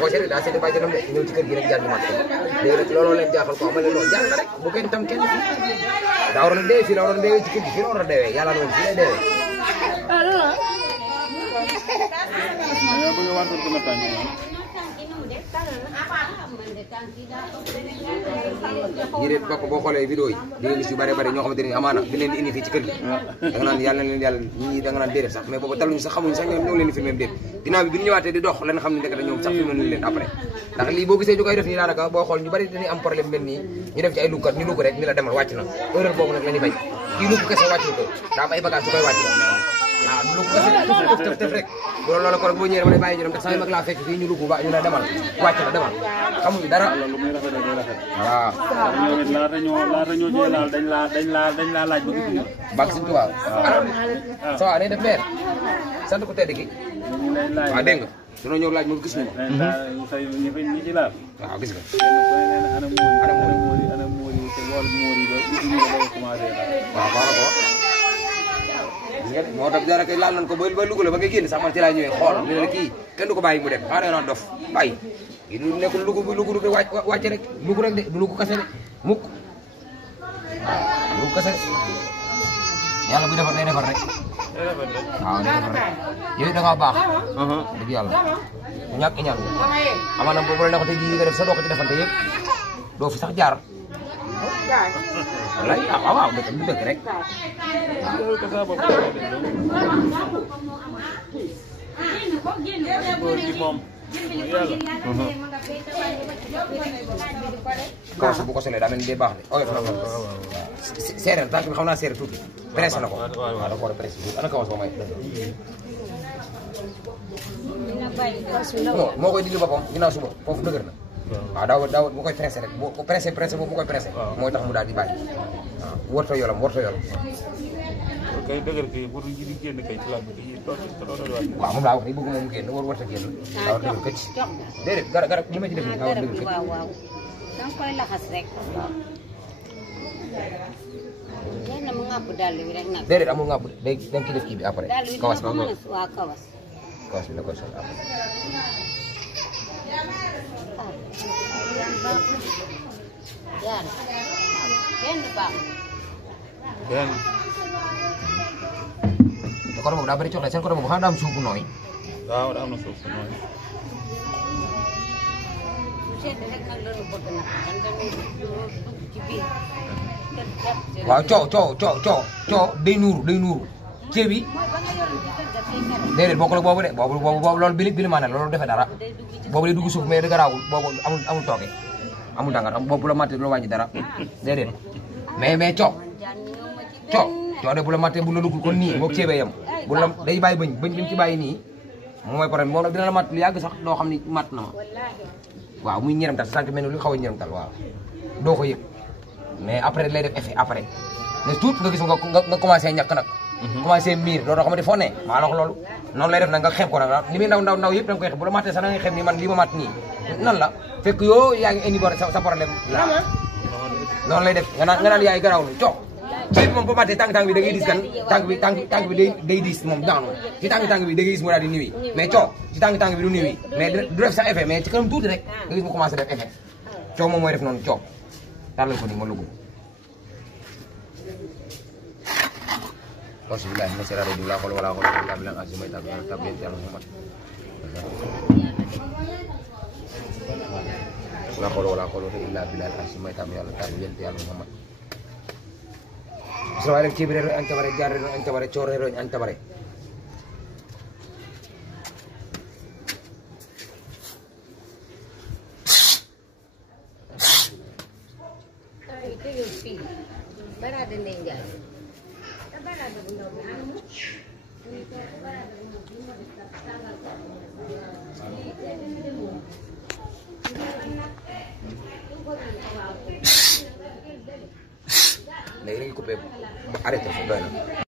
ko seetee daa seetee bàyyi de ñëw ci kër gi rek jaar ñu mat ko léegi nag looloo leen jaaxal ko amal leen noonu jàng rek bu kenn tam kenn daa waroon a dee fii la waroon a deewee ci kër gi fii la waroon a deewee yàlla noonu fii lay deewee ñi de bokk boo xoolee vidéo yi di nga gis yu bari bari ñoo xamante ni amaana di leen di indi fii ci kër gi da nga naan yàlla na leen yàlla ñi da nga naan déedéet sax mais boobu taluñu sax xamuñu sax ñoom ñoo leen di filmé déet ginnaaw bi bi ñu ñëwaatee di dox leen xam ne ndekete ñoom sax filmé nuñu leen après ndax lii boo gisee ñu koy def nii daanaka boo xool ñu bari dañuy am problème mel nii ñu def ci ay lukkat ñu lukk rek ni la demal wàcc na erreur boobu nag la ñu bañ kii lukk kese wàcc ko daa am ay bagage su koy wàcc waaw lukk kese tëf rek bu loolu la ko rek boo ñëwee dama lay bàyyi ñu dem ndax samay mag laa fekk fii ñu lukk ba ñu ne demal wàcc na demal xamuñu dara waaw laata ñoo jël laal dañ laa laaj ba gis bak suñu tubaab ça va day def leer sant ko tedd ki waaw dégg nga dañoo ñëw laaj moom gis nañu ñi ci laal waaw gis nga ana moori te wol moori ba gis ñu ba commencé waaw baax na ko gis nga moo tax dara kay laal nañ ko ba Louga la ba ngay génn sax man ci laa ñëwee xool ñu ne la kii kenn du ko bàyyi mu dem xaaral naa dof bàyyi kii du nekkul Louga du wàcce rek Louga rek de du Louga kase de mukk waaw Louga kase de yàlla bu defar day defar rek waaw day defar rek yow da ngaa baax dëgg yàlla bu ñàkk ñaan amaana boobu la neexoon te nga def sa doo ko ci defante yëpp doo fi sax jaar wallaay waaw waaw dëgg du dëgg rek kaw su bu ko solee daa mel ni day baax de oyof na ko seeréer tànk bi xam naa seeréer tuuti pressé na ko waaw da ko war a pressé ana kawas ba may moo koy dindi boppam ginnaaw suba foofu dëgër na waaw daaw bu koy pressé rek bu pressé boobu bu koy pressé mooy tax mu daal di bàyyi waaw warta yolam kay dëgër kay pour ñu di génn kay ci laaj bi waaw moom laa wax ni bëgg moom génn warta génn daa war dëgër këcc déedéet garab li ma ci def nii daa war dëgër këcc waaw danga koy laxas rek na mu ngàpp dàll bi rek nag déedéet amul ngàpp day dañ ci def kii bi après kawas ba waaw kawas bi da koy sol après yaan benn baax benn te côté boobu daa bëri coxle seen côté boobu xanaa daa am suuf bu nooy waaw daa am na suuf bu nooy rek nag lañu bëgg nag man damay dugg ci biir waaw coow day nuuru ceeb bi déedéet bokkul ak boobu de boobu loolu bili maa ne loolu defee dara boobu day dugg suuf mais garaawul boobu amul tooke amul dangar boobu bu la mattee du la wàññi dara déedéet mais coow de bu la mattee bu la duggul kon nii moog ceebee yam bu la day bàyyi bëñ bi mu ci bàyyi nii moom mooy problème moom nag dina la matt lu yàgg sax doo xam ni matt na ma waaw muy ñeramtal sa sànq mel ni lu xaw a ñeramtal waaw doo ko yëg mais après lay def effet après mais tout nga gis nga commencé ñàkk nag commencé miir doo xamante foo ne maa la wax loolu noonu lay def nag nga xeeb ko nag li muy ndaw yëpp da nga koy xeeb bu la mattee sax da ngay xeeb ni man lii ma matt nii nan la fekk yoo yaa ngi indi sa problème la noonu lay def nga naan yaay garaaw ni coow ci moom bu mattee tànk bi da ngay dis kan tànk bi day dis moom daanu ci tànk bi da ngay gis mu daal di niwi mais coow ci tànk bi du niwi mais du def sax effet mais ci kanam tuuti rek nga gis mu commencé def effet coow moom mooy def noonu coow tàllal ko nii ma lugu bismillah ma sera do la xol wala xol la bilang azimay tabiyat ya Muhammad la xol wala xol illa bilal azimay tabiyat ya Muhammad so rek ci bi rek an tabare jaar rek an tabare chore rek an tabare barada nengal léegi dañuy coupé arrêté doy na